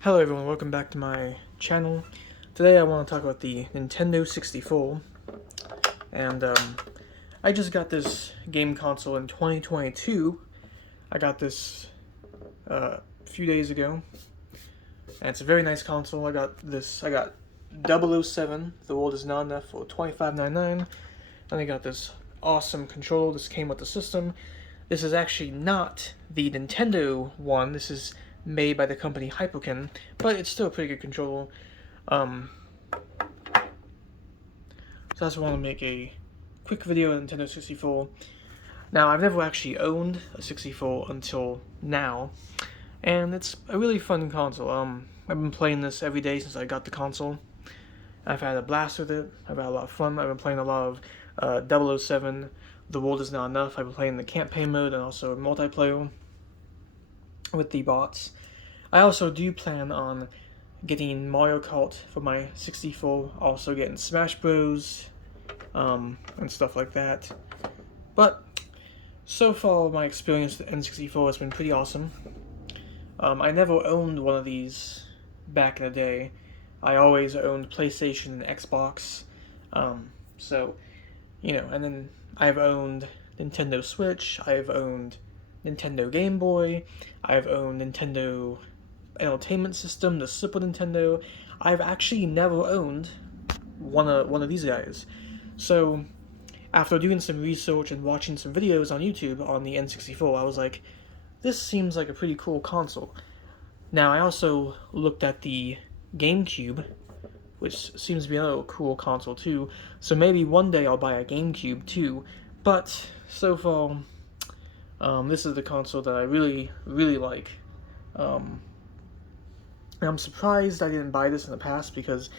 Hello everyone, welcome back to my channel. Today I want to talk about the Nintendo 64, and I just got this game console in 2022. I got this a few days ago, and it's a very nice console. I got 007, The World Is Not Enough, for $25.99, and I got this awesome controller. This came with the system. This is actually not the Nintendo one. This is made by the company Hypokin, but it's still a pretty good controller. So I just want to make a quick video on Nintendo 64. Now, I've never actually owned a 64 until now, and it's a really fun console. I've been playing this every day since I got the console. I've had a blast with it. I've had a lot of fun. I've been playing a lot of 007, The World Is Not Enough. I've been playing the campaign mode and also multiplayer with the bots. I also do plan on getting Mario Kart for my 64, also getting Smash Bros, and stuff like that. But so far, my experience with the N64 has been pretty awesome. I never owned one of these back in the day. I always owned PlayStation and Xbox. So, and then I've owned Nintendo Switch, I've owned Nintendo Game Boy, I've owned Nintendo Entertainment System, the Super Nintendo. I've actually never owned one of these guys. So, after doing some research and watching some videos on YouTube on the N64, I was like, this seems like a pretty cool console. Now, I also looked at the GameCube, which seems to be another cool console too, so maybe one day I'll buy a GameCube too, but so far, this is the console that I really, really like. I'm surprised I didn't buy this in the past because,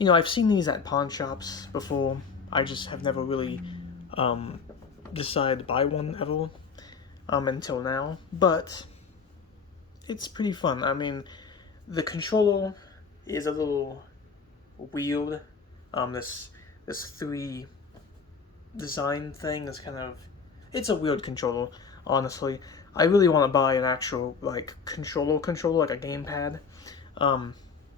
I've seen these at pawn shops before. I just have never really decided to buy one ever until now, but it's pretty fun. I mean, the controller is a little weird. This 3 design thing is it's a weird controller, honestly. I really want to buy an actual controller, like a gamepad,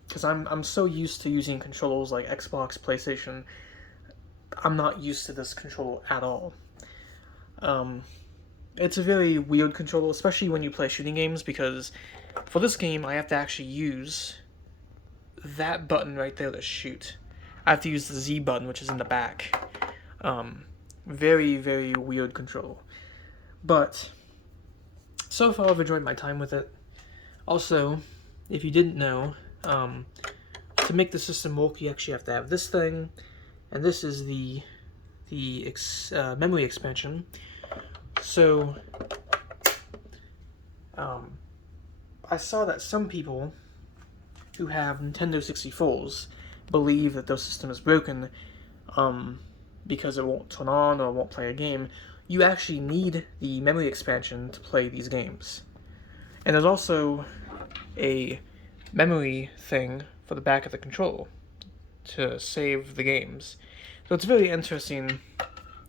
because I'm so used to using controllers like Xbox, PlayStation. I'm not used to this controller at all. It's a very weird controller, especially when you play shooting games, because for this game I have to actually use that button right there to shoot. I have to use the Z button, which is in the back. Very, very weird controller. But so far I've enjoyed my time with it. Also, if you didn't know, to make the system work, you actually have to have this thing, and this is the memory expansion. So, I saw that some people who have Nintendo 64s believe that their system is broken because it won't turn on or won't play a game. You actually need the memory expansion to play these games. And there's also a memory thing for the back of the controller to save the games. So it's very interesting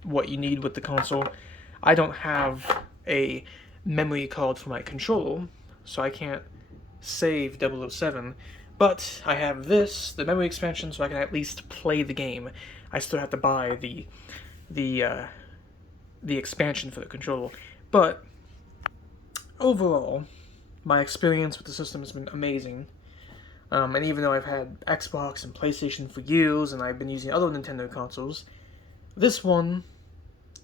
what you need with the console. I don't have a memory card for my controller, so I can't save 007, but I have the memory expansion, so I can at least play the game. I still have to buy the expansion for the controller. But overall, my experience with the system has been amazing. And even though I've had Xbox and PlayStation for years, and I've been using other Nintendo consoles, this one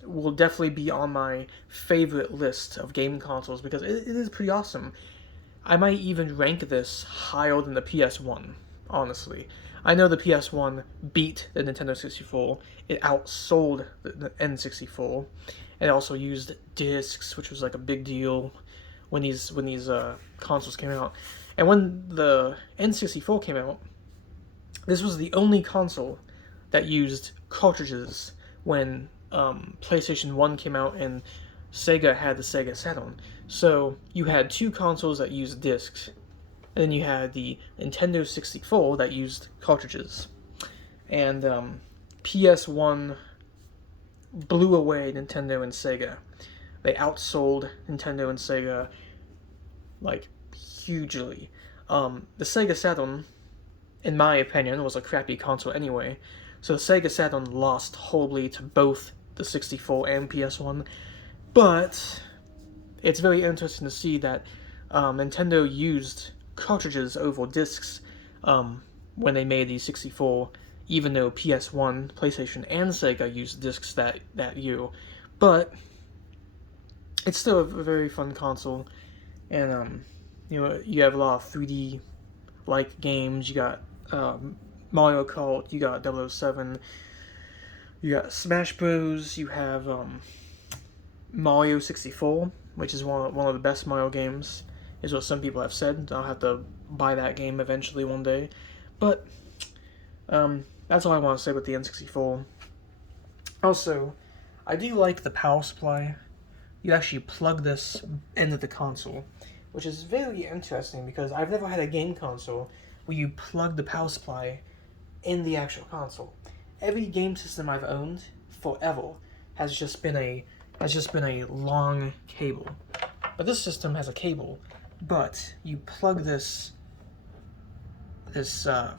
will definitely be on my favorite list of game consoles because it is pretty awesome. I might even rank this higher than the PS1, honestly. I know the PS1 beat the Nintendo 64. It outsold the N64. It also used discs, which was like a big deal when these consoles came out. And when the N64 came out, this was the only console that used cartridges when PlayStation 1 came out and Sega had the Sega Saturn. So you had 2 consoles that used discs, and then you had the Nintendo 64 that used cartridges. And PS1 blew away Nintendo and Sega. They outsold Nintendo and Sega hugely. The Sega Saturn, in my opinion, was a crappy console anyway. So the Sega Saturn lost horribly to both the 64 and PS1. But it's very interesting to see that Nintendo used cartridges over discs when they made the 64, even though PS1, PlayStation, and Sega used discs that year. But it's still a very fun console, and you have a lot of 3D like games. You got Mario Kart, you got 007, you got Smash Bros, you have Mario 64, which is one of the best Mario games, is what some people have said. I'll have to buy that game eventually one day. But that's all I want to say about the N64. Also, I do like the power supply. You actually plug this into the console, which is very interesting because I've never had a game console where you plug the power supply in the actual console. Every game system I've owned forever has just been a long cable. But this system has a cable, but you plug this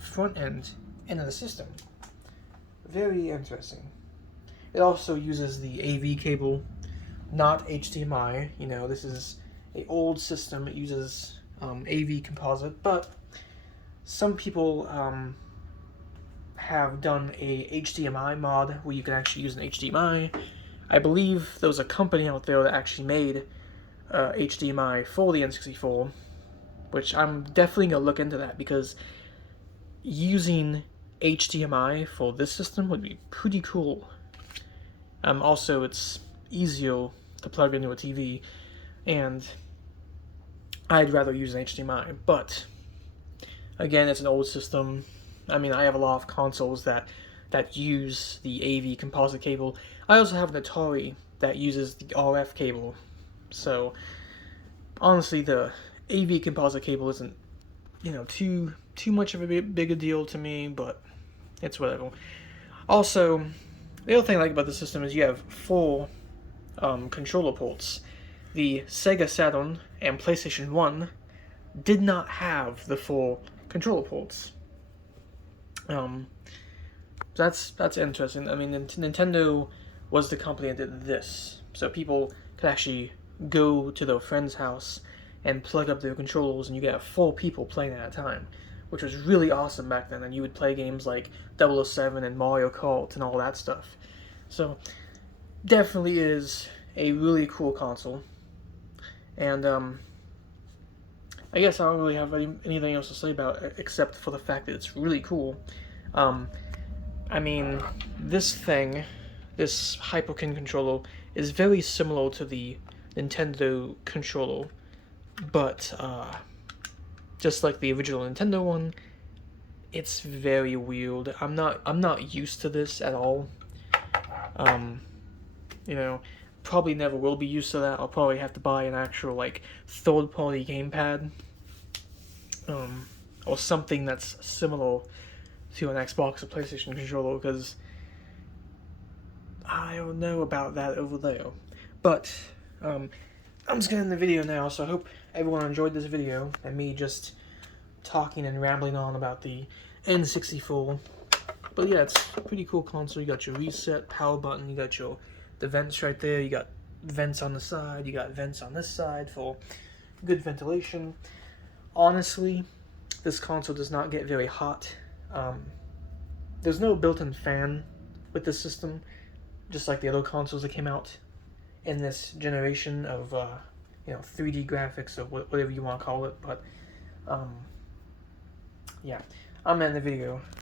front end into the system. Very interesting. It also uses the AV cable, not HDMI. This is an old system. It uses AV composite, but some people have done a HDMI mod where you can actually use an HDMI. I believe there was a company out there that actually made HDMI for the N64, which I'm definitely going to look into that, because using HDMI for this system would be pretty cool. Also, it's easier to plug into a TV, and I'd rather use an HDMI, but again, it's an old system. I mean, I have a lot of consoles that use the AV composite cable. I also have an Atari that uses the RF cable. So, honestly, the AV composite cable isn't, too much of a big a deal to me, but it's whatever. Also, the other thing I like about the system is you have 4 controller ports. The Sega Saturn and PlayStation 1 did not have the 4 controller ports. That's interesting. I mean, Nintendo was the company that did this, so people could actually go to their friend's house and plug up their controllers, and you could have 4 people playing at a time, which was really awesome back then. And you would play games like 007 and Mario Kart and all that stuff. So, definitely is a really cool console. And I guess I don't really have anything else to say about it except for the fact that it's really cool. I mean, this Hyperkin controller is very similar to the Nintendo controller, but just like the original Nintendo one, it's very weird. I'm not used to this at all. Probably never will be used to that. I'll probably have to buy an actual third-party gamepad, or something that's similar to an Xbox or PlayStation controller, because I don't know about that over there. But I'm just gonna end the video now, so I hope everyone enjoyed this video and me just talking and rambling on about the N64. But yeah, it's a pretty cool console. You got your reset power button, you got the vents right there, you got vents on the side, you got vents on this side for good ventilation. Honestly, this console does not get very hot. There's no built-in fan with this system, just like the other consoles that came out in this generation of 3D graphics, or whatever you want to call it. But yeah, I'm ending the video.